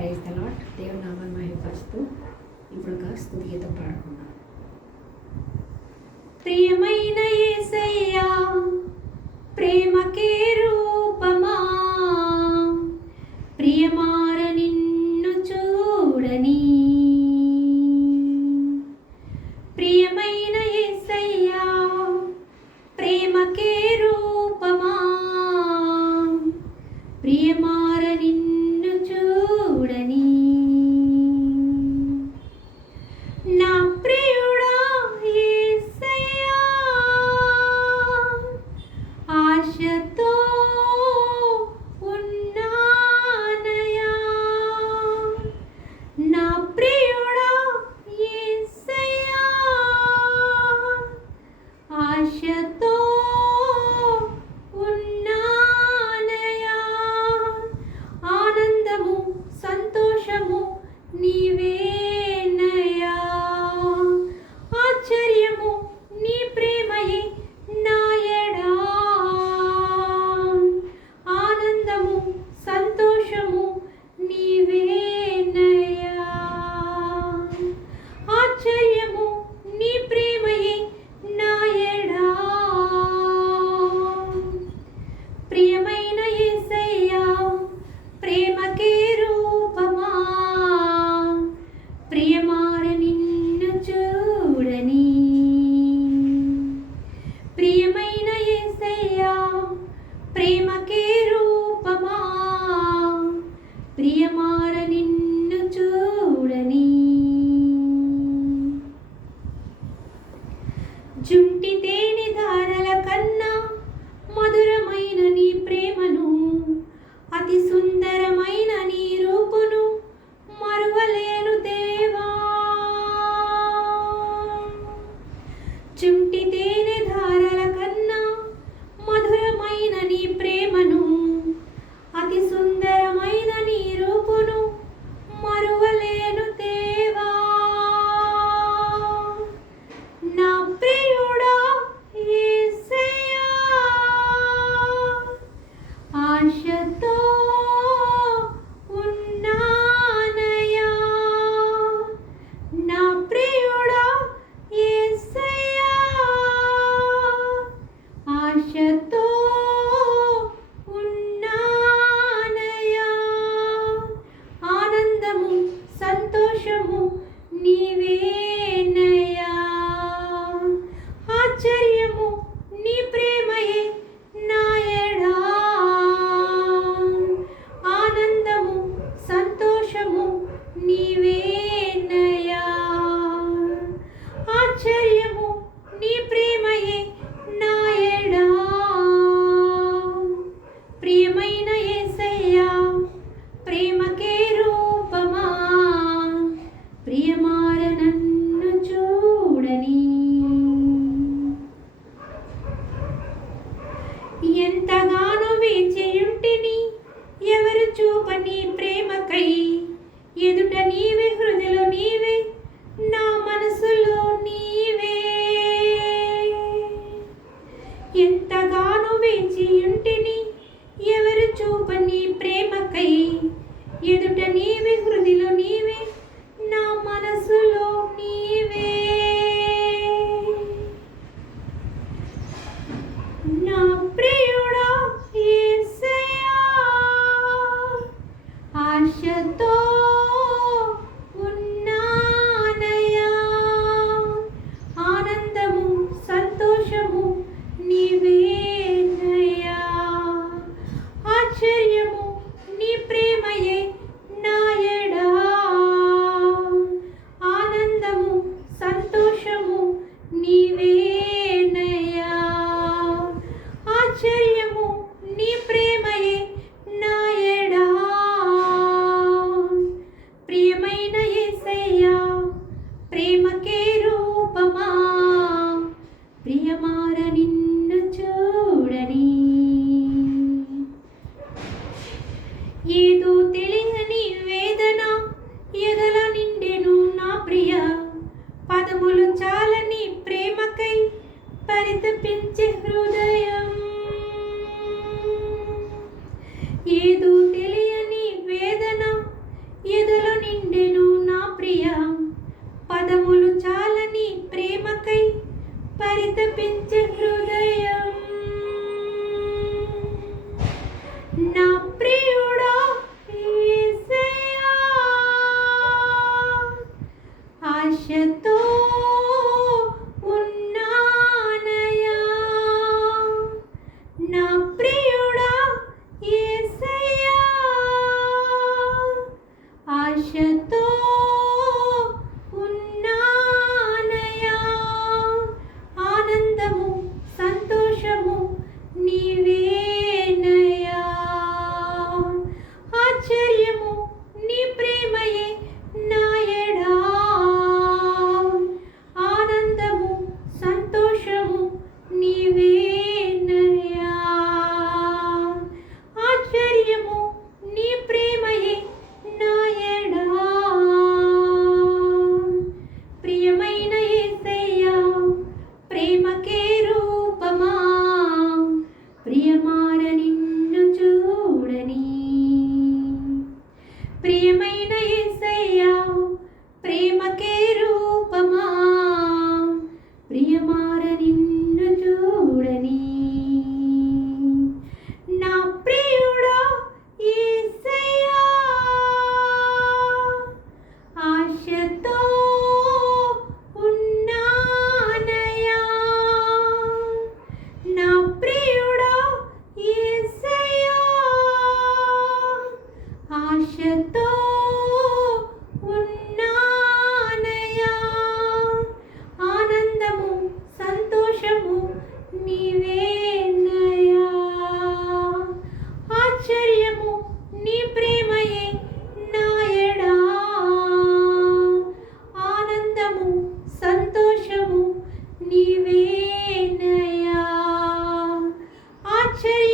Praise తలాట్ దేవుని నామాన్ని మహిపరుస్తూ ఇప్పుడు ఒక స్థుతితో పాడుకుందాం. ప్రియమైన ఏసయ్యా ప్రేమకే రూ prima que Chitty!